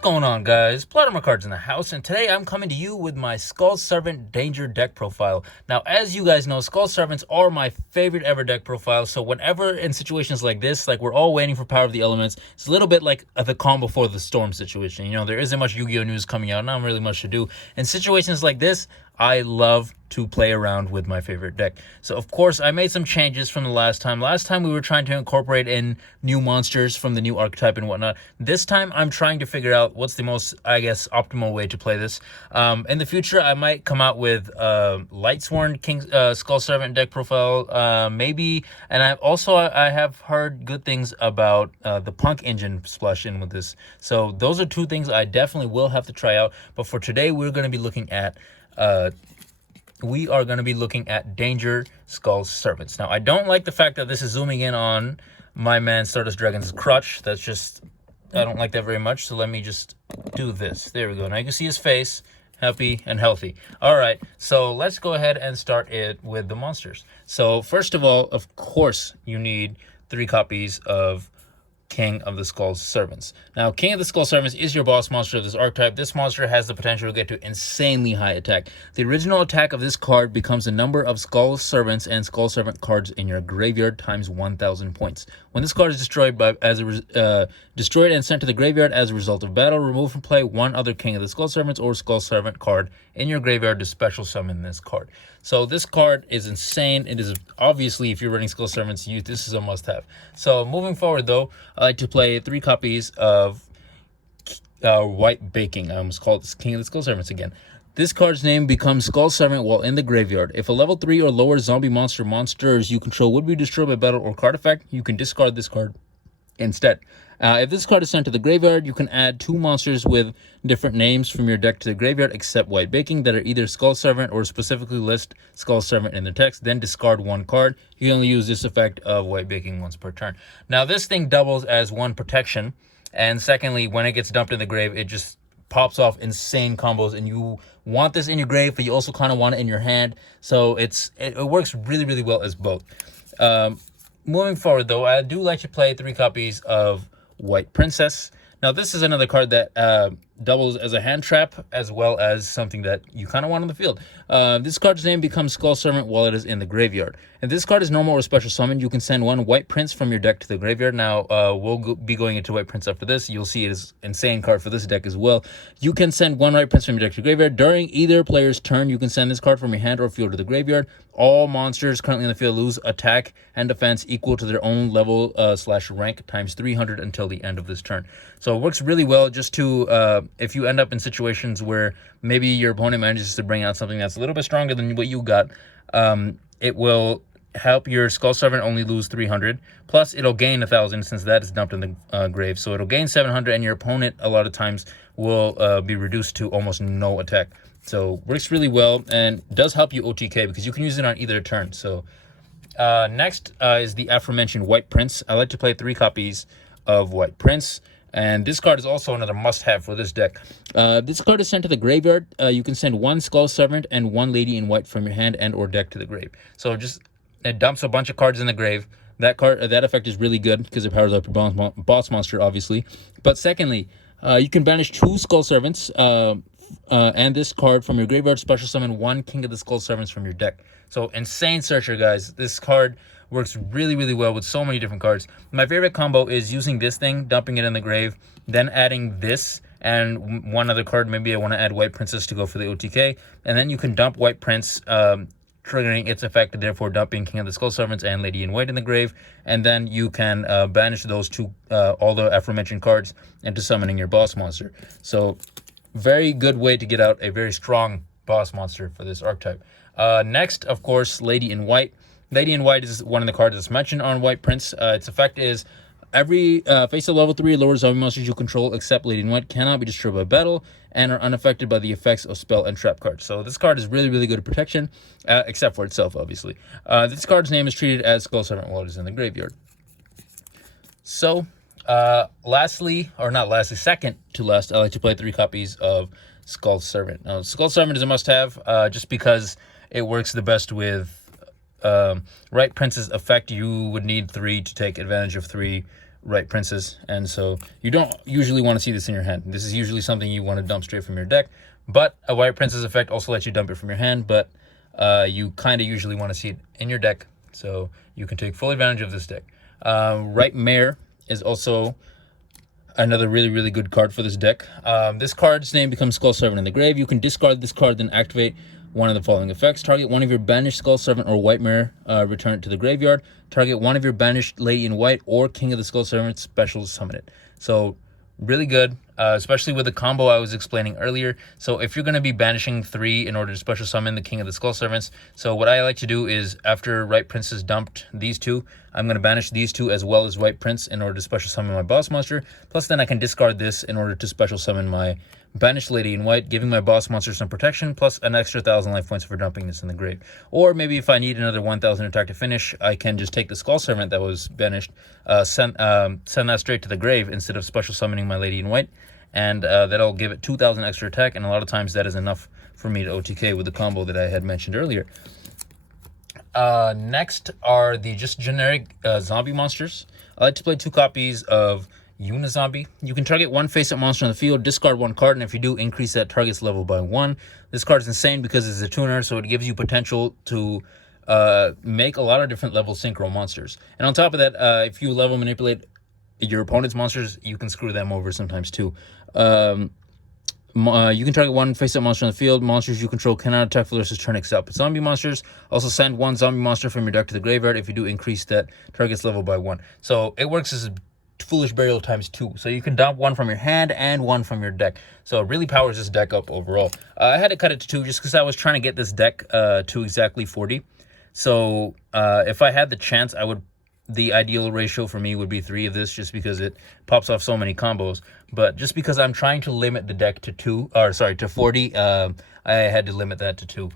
going on, guys? Platinum Cards in the house, and today I'm coming to you with my Skull Servant Danger deck profile. Now, as you guys know, Skull Servants are my favorite ever deck profile, so whenever in situations like this, like we're all waiting for Power of the Elements, it's a little bit like the calm before the storm situation. You know, there isn't much Yu-Gi-Oh news coming out, not really much to do. In situations like this, I love to play around with my favorite deck. So, of course, I made some changes from the last time. Last time, we were trying to incorporate in new monsters from the new archetype and whatnot. This time, I'm trying to figure out what's the most, I guess, optimal way to play this. In the future, I might come out with Lightsworn King Skull Servant deck profile, maybe. And I have heard good things about the Punk engine splash in with this. So, those are two things I definitely will have to try out. But for today, we're going to be looking at Danger Skull Servants. Now, I don't like the fact that this is zooming in on my man Stardust Dragon's crutch. That's just, I don't like that very much. So let me just do this. There we go. Now you can see his face, happy and healthy. All right, so let's go ahead and start it with the monsters. So first of all, of course, you need 3 copies of King of the Skull Servants. Now, King of the Skull Servants is your boss monster of this archetype. This monster has the potential to get to insanely high attack. The original attack of this card becomes the number of Skull Servants and Skull Servant cards in your graveyard times 1,000 points. When this card is destroyed destroyed and sent to the graveyard as a result of battle, remove from play one other King of the Skull Servants or Skull Servant card in your graveyard to special summon this card. So this card is insane. It is obviously, if you're running Skull Servants, this is a must-have. So moving forward, though, I like to play 3 copies of White Baking. I almost called this King of the Skull Servants again. This card's name becomes Skull Servant while in the graveyard. If a level 3 or lower zombie monsters you control would be destroyed by battle or card effect, you can discard this card instead. If this card is sent to the graveyard, you can add 2 monsters with different names from your deck to the graveyard except White Baking that are either Skull Servant or specifically list Skull Servant in the text, then discard 1 card. You can only use this effect of White Baking once per turn. Now, this thing doubles as 1 protection, and secondly, when it gets dumped in the grave, it just pops off insane combos, and you want this in your grave, but you also kind of want it in your hand, so it works really, really well as both. Moving forward, though, I do like to play 3 copies of White Princess. Now, this is another card that doubles as a hand trap, as well as something that you kind of want on the field. This card's name becomes Skull Servant while it is in the graveyard. If this card is normal or special summoned, you can send 1 White Prince from your deck to the graveyard. Now, we'll be going into White Prince after this. You'll see it is an insane card for this deck as well. You can send 1 White Prince from your deck to the graveyard. During either player's turn, you can send this card from your hand or field to the graveyard. All monsters currently in the field lose attack and defense equal to their own level / rank times 300 until the end of this turn. So it works really well just to, if you end up in situations where maybe your opponent manages to bring out something that's a little bit stronger than what you got, it will help your Skull Servant only lose 300. Plus, it'll gain 1,000 since that is dumped in the grave. So it'll gain 700, and your opponent a lot of times will be reduced to almost no attack. So works really well and does help you OTK because you can use it on either turn. So next is the aforementioned White Prince. I like to play 3 copies of White Prince. And this card is also another must-have for this deck. This card is sent to the graveyard. You can send 1 Skull Servant and 1 Lady in White from your hand and or deck to the grave. So it dumps a bunch of cards in the grave. That effect is really good because it powers up your boss monster, obviously. But secondly, you can banish 2 Skull Servants and this card from your graveyard. Special summon 1 King of the Skull Servants from your deck. So insane searcher, guys. This card works really, really well with so many different cards. My favorite combo is using this thing, dumping it in the grave, then adding this and 1 other card. Maybe I want to add White Princess to go for the OTK. And then you can dump White Prince, triggering its effect, therefore dumping King of the Skull Servants and Lady in White in the grave. And then you can banish those 2, all the aforementioned cards into summoning your boss monster. So very good way to get out a very strong boss monster for this archetype. Next, of course, Lady in White. Lady in White is one of the cards that's mentioned on White Prince. Its effect is every face of level 3 or lower zombie monsters you control except Lady in White cannot be destroyed by battle and are unaffected by the effects of spell and trap cards. So this card is really, really good at protection, except for itself, obviously. This card's name is treated as Skull Servant while it is in the graveyard. So, second to last, I like to play 3 copies of Skull Servant. Now, Skull Servant is a must-have just because it works the best with White Prince's effect. You would need 3 to take advantage of 3 Right Princes, and so you don't usually want to see this in your hand. This is usually something you want to dump straight from your deck, but a White Princess effect also lets you dump it from your hand, but you kind of usually want to see it in your deck, so you can take full advantage of this deck. Right Mare is also another really good card for this deck. This card's name becomes Skull Servant in the grave. You can discard this card, then activate one of the following effects. Target one of your banished Skull Servant or White Mare, return it to the graveyard. Target one of your banished Lady in White or King of the Skull Servant, special summon it. So really good, especially with the combo I was explaining earlier. So if you're going to be banishing 3 in order to special summon the King of the Skull Servants, so what I like to do is after Right Prince has dumped these 2, I'm going to banish these 2 as well as White Prince in order to special summon my boss monster. Plus then I can discard this in order to special summon my banished Lady in White, giving my boss monster some protection, plus an extra 1,000 life points for dumping this in the grave. Or maybe if I need another 1,000 attack to finish, I can just take the Skull Servant that was banished, send that straight to the grave instead of special summoning my Lady in White, and that'll give it 2,000 extra attack, and a lot of times that is enough for me to OTK with the combo that I had mentioned earlier. Next are the just generic zombie monsters. I like to play 2 copies of Unizombie. You can target 1 face-up monster on the field, discard 1 card, and if you do, increase that target's level by 1. This card is insane because it's a tuner, so it gives you potential to make a lot of different level synchro monsters. And on top of that, if you level manipulate your opponent's monsters, you can screw them over sometimes too. You can target 1 face-up monster on the field. Monsters you control cannot attack versus turn except zombie monsters. Also send 1 zombie monster from your deck to the graveyard. If you do, increase that target's level by 1. So it works as Foolish Burial times 2. So you can dump 1 from your hand and 1 from your deck. So it really powers this deck up overall. I had to cut it to 2 just because I was trying to get this deck to exactly 40. So if I had the chance, the ideal ratio for me would be 3 of this, just because it pops off so many combos. But just because I'm trying to limit the deck to 40, I had to limit that to 2.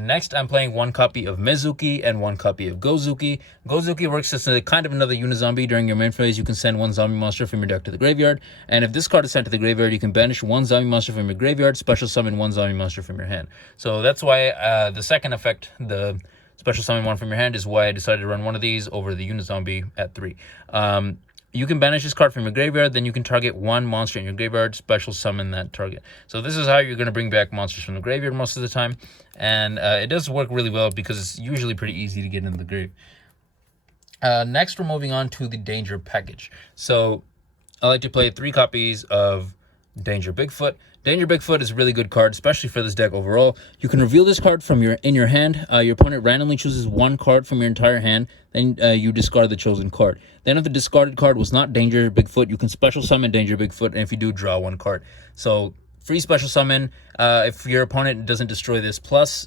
Next, I'm playing 1 copy of Mizuki and 1 copy of Gozuki. Gozuki works as a kind of another Unizombie. During your main phase, you can send 1 zombie monster from your deck to the graveyard. And if this card is sent to the graveyard, you can banish 1 zombie monster from your graveyard, special summon 1 zombie monster from your hand. So that's why the second effect, the special summon 1 from your hand, is why I decided to run 1 of these over the Unizombie at 3. You can banish this card from your graveyard, then you can target 1 monster in your graveyard, special summon that target. So this is how you're going to bring back monsters from the graveyard most of the time. And it does work really well because it's usually pretty easy to get into the grave. Next, we're moving on to the Danger package. So I like to play 3 copies of Danger Bigfoot. Danger Bigfoot is a really good card, especially for this deck overall. You can reveal this card from in your hand. Your opponent randomly chooses 1 card from your entire hand, then you discard the chosen card. Then if the discarded card was not Danger Bigfoot, you can special summon Danger Bigfoot, and if you do, draw 1 card. So free special summon if your opponent doesn't destroy this. Plus,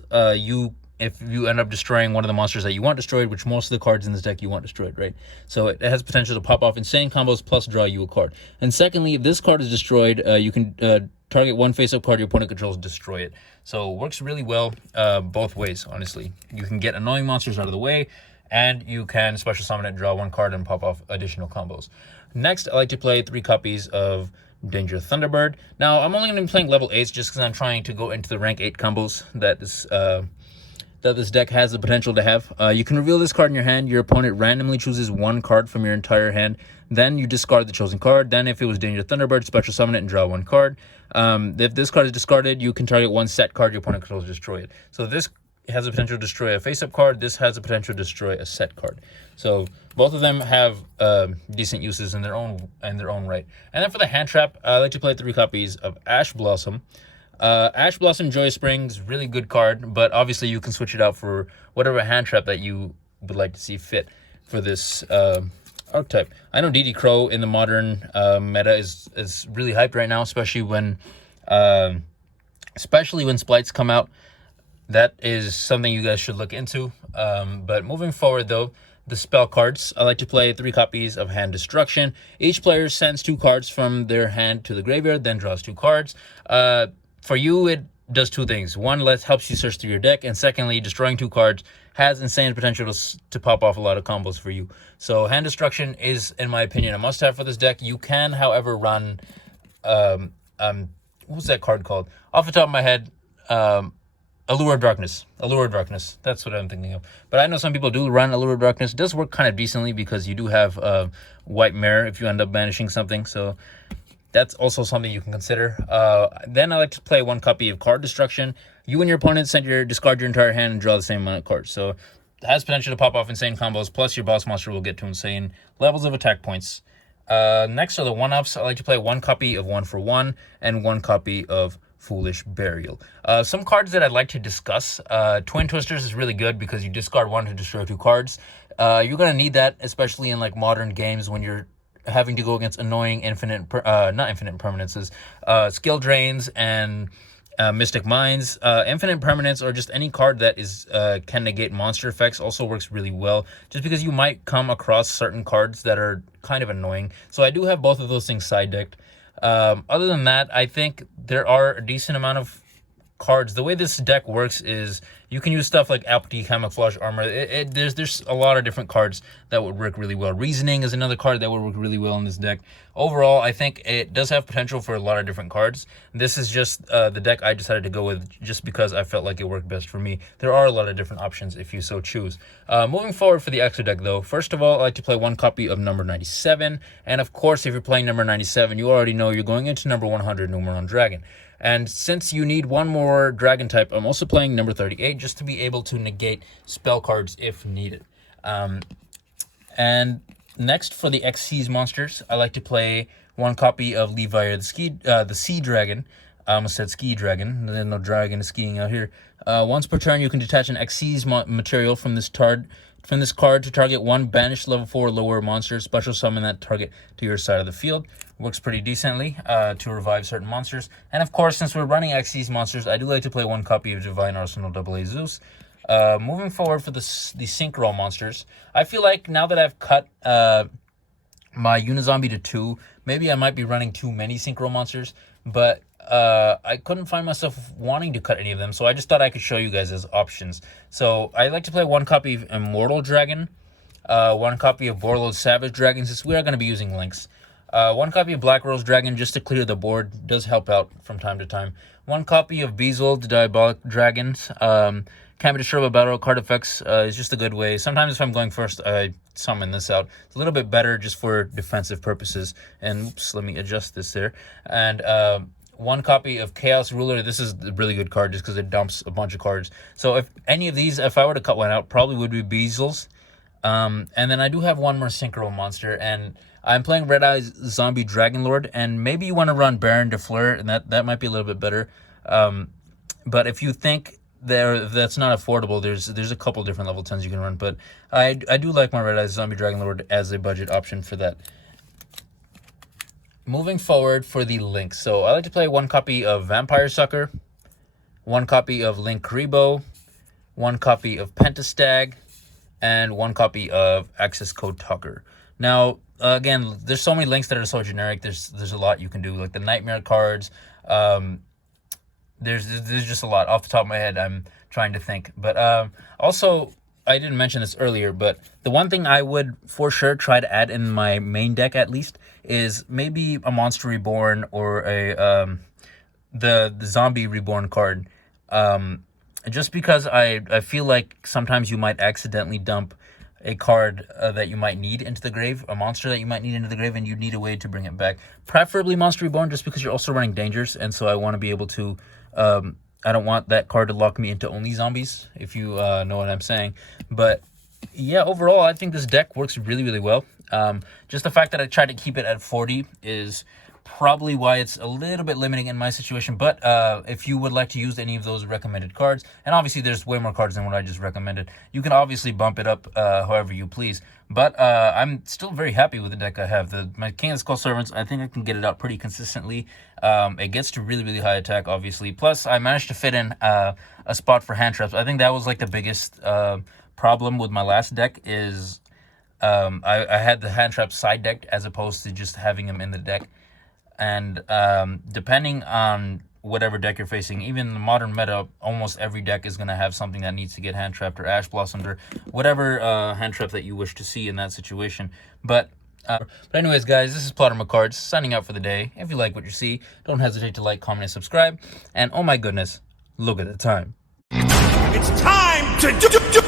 if you end up destroying one of the monsters that you want destroyed, which most of the cards in this deck you want destroyed, right? So it has potential to pop off insane combos plus draw you a card. And secondly, if this card is destroyed, you can target 1 face-up card your opponent controls, destroy it. So it works really well both ways, honestly. You can get annoying monsters out of the way, and you can special summon it, draw 1 card, and pop off additional combos. Next, I like to play 3 copies of Danger Thunderbird. Now, I'm only going to be playing level 8s just because I'm trying to go into the rank 8 combos that this deck has the potential to have. You can reveal this card in your hand. Your opponent randomly chooses 1 card from your entire hand. Then you discard the chosen card. Then if it was Danger Thunderbird, special summon it and draw 1 card. If this card is discarded, you can target 1 set card your opponent controls, destroy it. So this has the potential to destroy a face-up card. This has the potential to destroy a set card. So both of them have decent uses in their own right. And then for the hand trap, I like to play 3 copies of Ash Blossom. Ash Blossom Joyous Springs, really good card, but obviously you can switch it out for whatever hand trap that you would like to see fit for this archetype. I know DD Crow in the modern meta is really hyped right now, especially when splites come out. That is something you guys should look into. But moving forward though, the spell cards, I like to play 3 copies of Hand Destruction. Each player sends 2 cards from their hand to the graveyard, then draws 2 cards. For you, it does 2 things. 1, helps you search through your deck, and secondly, destroying 2 cards has insane potential to pop off a lot of combos for you. So Hand Destruction is, in my opinion, a must-have for this deck. You can, however, run what's that card called? Off the top of my head, Allure of Darkness. Allure of Darkness. That's what I'm thinking of. But I know some people do run Allure of Darkness. It does work kind of decently because you do have White Mirror if you end up banishing something. So that's also something you can consider. Then I like to play 1 copy of Card Destruction. You and your opponent discard your entire hand and draw the same amount of cards. So it has potential to pop off insane combos. Plus your boss monster will get to insane levels of attack points. Next are the 1-ups. I like to play 1 copy of 1 for 1 and 1 copy of Foolish Burial. Some cards that I'd like to discuss. Twin Twisters is really good because you discard 1 to destroy 2 cards. You're going to need that, especially in like modern games when you're having to go against annoying not infinite permanences, skill drains and Mystic Minds. Infinite permanence or just any card that is can negate monster effects also works really well, just because you might come across certain cards that are kind of annoying. So I do have both of those things side decked. Other than that, I think there are a decent amount of cards. The way this deck works is you can use stuff like Apathy, Camouflage Armor. There's a lot of different cards that would work really well. Reasoning is another card that would work really well in this deck. Overall, I think it does have potential for a lot of different cards. This is just the deck I decided to go with just because I felt like it worked best for me. There are a lot of different options if you so choose. Moving forward for the extra deck though, first of all, I like to play 1 copy of number 97. And of course, if you're playing number 97, you already know you're going into number 100, Numeron Dragon. And since you need 1 more dragon type, I'm also playing number 38 just to be able to negate spell cards if needed. And next for the Xyz monsters, I like to play 1 copy of Levi the Sea Dragon. I almost said Ski Dragon. There's no dragon skiing out here. Once per turn, you can detach an Xyz material from this card to target 1 banished level 4 lower monster. Special summon that target to your side of the field. Works pretty decently to revive certain monsters. And of course, since we're running Xyz monsters, I do like to play 1 copy of Divine Arsenal AA Zeus. Moving forward for the Synchro monsters, I feel like now that I've cut my Unizombie to 2, maybe I might be running too many Synchro monsters, but I couldn't find myself wanting to cut any of them, so I just thought I could show you guys as options. So I like to play 1 copy of Immortal Dragon, 1 copy of Borlow's Savage Dragon, since we are going to be using links. 1 copy of Black Rose Dragon just to clear the board, does help out from time to time. 1 copy of Beazle, the Diabolic Dragons. Can't be destroyed by battle card effects. Is just a good way. Sometimes if I'm going first, I summon this out. It's a little bit better just for defensive purposes. And oops, let me adjust this there. And 1 copy of Chaos Ruler. This is a really good card just because it dumps a bunch of cards. So if any of these, if I were to cut one out, probably would be Beazles. And then I do have 1 more Synchro monster, and I'm playing Red Eyes Zombie Dragonlord, and maybe you want to run Baron de Fleur, and that might be a little bit better. But if you think that's not affordable, there's a couple different level 10s you can run, but I do like my Red Eyes Zombie Dragonlord as a budget option for that. Moving forward for the links, so I like to play 1 copy of Vampire Sucker, 1 copy of Link Rebo, 1 copy of Pentastag, and 1 copy of Access Code Tucker. Now, again, there's so many links that are so generic. There's a lot you can do, like the Nightmare cards. There's just a lot. Off the top of my head, I'm trying to think. But also, I didn't mention this earlier, but the one thing I would for sure try to add in my main deck at least is maybe a Monster Reborn or a the Zombie Reborn card. Just because I feel like sometimes you might accidentally dump a card that you might need into the grave, a monster that you might need into the grave, and you need a way to bring it back. Preferably Monster Reborn, just because you're also running Dangers, and so I want to be able to... I don't want that card to lock me into only zombies, if you know what I'm saying. But yeah, overall, I think this deck works really, really well. Just the fact that I tried to keep it at 40 is probably why it's a little bit limiting in my situation. But if you would like to use any of those recommended cards, and obviously there's way more cards than what I just recommended, you can obviously bump it up however you please. But I'm still very happy with the deck I have. My King of Skull Servants, I think I can get it out pretty consistently. It gets to really, really high attack, obviously. Plus, I managed to fit in a spot for hand traps. I think that was like the biggest problem with my last deck is I had the hand traps side decked as opposed to just having them in the deck. And depending on whatever deck you're facing, even the modern meta, almost every deck is going to have something that needs to get hand trapped or ash blossomed or whatever hand trap that you wish to see in that situation. But anyways, guys, this is Plotter Cards signing out for the day. If you like what you see, don't hesitate to like, comment, and subscribe. And oh my goodness, look at the time. It's time to